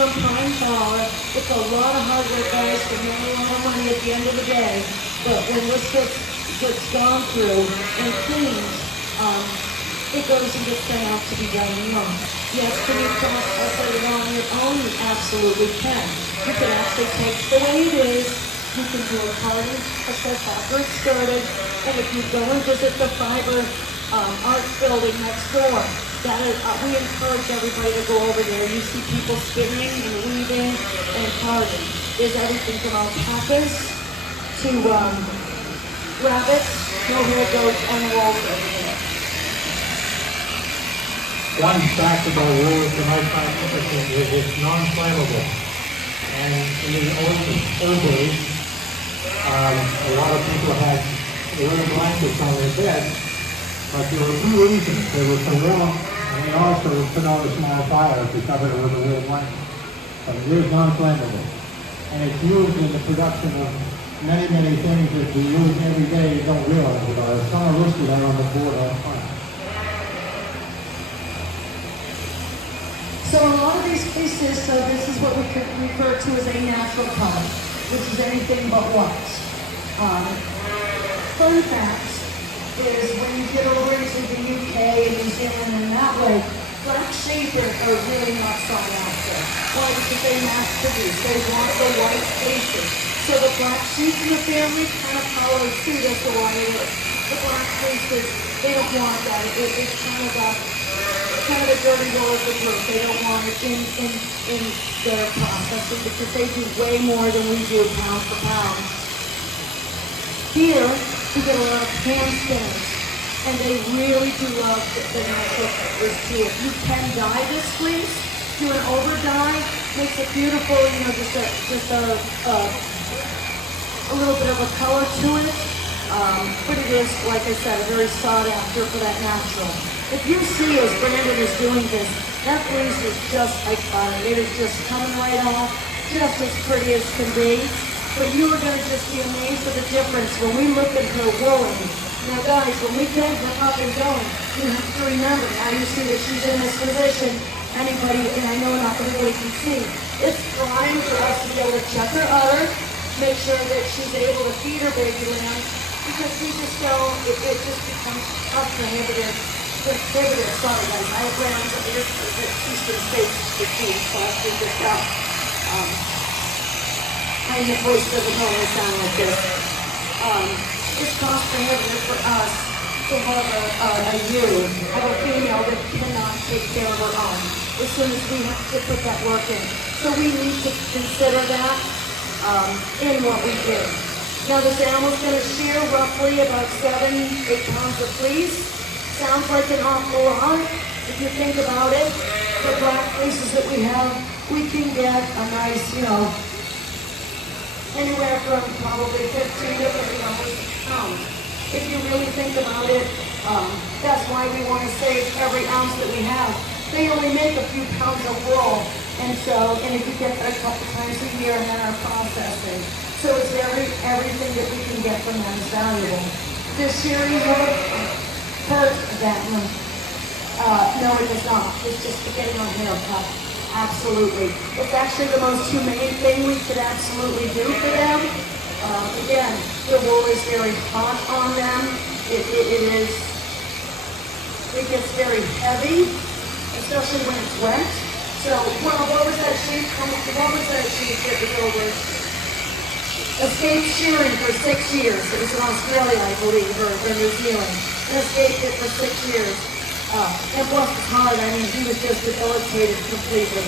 from prime power. It's a lot of hard work, guys, for no money at the end of the day. But when this gets gone through and cleaned, it goes and gets sent out to be done in Rome. Yes, can you process it on your own? You absolutely can. You can actually take the way it is. You can do a carding, a set after it's skirted, and if you go and visit the Fryeburg art building next door, we encourage everybody to go over there. You see people spinning and weaving and carding. There's everything from alpacas to rabbits, no-hair goats, and wolves over there. One fact about wool that you might find interesting is it's non-flammable. And in the old days, a lot of people had wool blankets on their bed, but there were two reasons. They were for warm, and they also would put on a small fire if you covered it with a wool blanket. But it is non-flammable. And it's used in the production of many, many things that we use every day you don't realize about it. Some are listed out on the board on front. So a lot of these cases, so this is what we could refer to as a natural color, which is anything but white. Fun fact is when you get over into the UK and New Zealand and that way, black sheep are really not sought after. Why? Because they mass produce. They want the white faces. So the black sheep in the family kind of follow suit as to why it is. The black faces, they don't want that. It's kind of a dirty roll of the group. They don't want it in their processing because they do way more than we do pound for pound. Here, we get a lot of hand spinners, and they really do love the natural colors too. You can dye this fleece, do an over dye, makes it beautiful, just a little bit of a color to it. But it is, like I said, very sought after for that natural. If you see as Brandon is doing this, that fleece is just iconic. It is just coming right off, just as pretty as can be. But you are going to just be amazed at the difference when we look at her woolen. Now guys, when we get her up and going, you have to remember, now you see that she's in this position, anybody, and I know not everybody can see, it's prime for us to be able to check her udder, make sure that she's able to feed her baby lamb, because we just don't, it just becomes prohibitive. Sorry guys, I have brands of Eastern States to feed, so I have to just out. My voice doesn't normally sound like this. It's cost prohibitive for us to have a female that cannot take care of her own. As soon as we have to put that work in. So we need to consider that in what we do. Now this animal's going to shear roughly about 7-8 pounds of fleece. Sounds like an awful lot. If you think about it, the black fleeces that we have, we can get a nice, anywhere from probably $15 to $30 a pound. If you really think about it, that's why we want to save every ounce that we have. They only make a few pounds of wool, and if you get that a couple times a year and then our processing. So it's everything that we can get from that is valuable. Does shearing work hurt them? No, it does not. It's just getting our hair cut. Absolutely. It's actually the most humane thing we could absolutely do for them. Again, the wool is very hot on them. It gets very heavy, especially when it's wet. So, what was that sheep? What was that sheep that was over? Escaped shearing for 6 years. It was in Australia, I believe, or New Zealand. And escaped it for 6 years. And plus the hard, he was just debilitated completely.